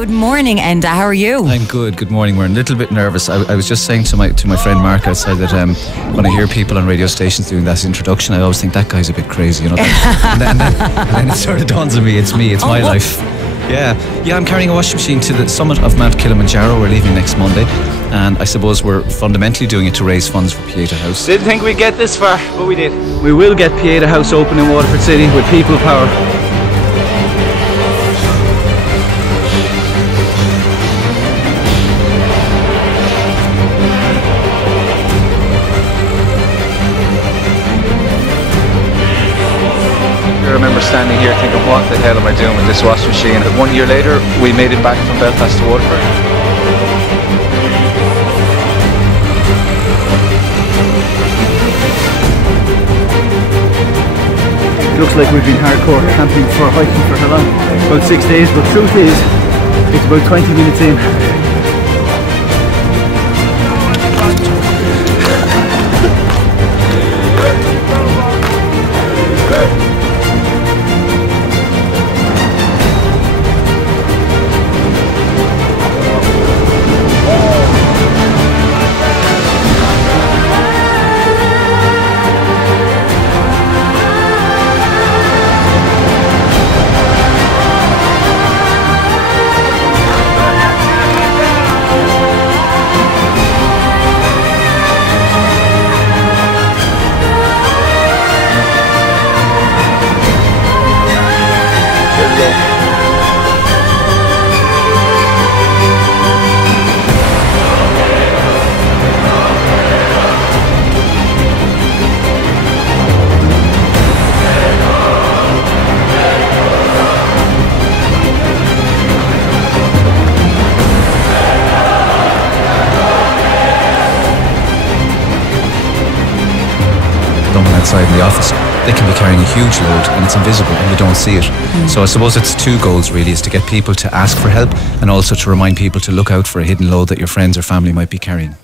Good morning, Enda. How are you? I'm good. Good morning. We're a little bit nervous. I was just saying to my friend Mark outside that when I hear people on radio stations doing that introduction, I always think that guy's a bit crazy, you know. and then it sort of dawns on me, it's me, it's my life. Yeah, I'm carrying a washing machine to the summit of Mount Kilimanjaro. We're leaving next Monday, and I suppose we're fundamentally doing it to raise funds for Pieta House. Didn't think we'd get this far, but we did. We will get Pieta House open in Waterford City with people power. I remember standing here thinking, what the hell am I doing with this washing machine? And 1 year later, we made it back from Belfast to Waterford. It looks like we've been hardcore camping for hiking for how long? About 6 days, but truth is, it's about 20 minutes in. Outside in the office, they can be carrying a huge load and it's invisible and you don't see it. So I suppose it's two goals really, is to get people to ask for help and also to remind people to look out for a hidden load that your friends or family might be carrying.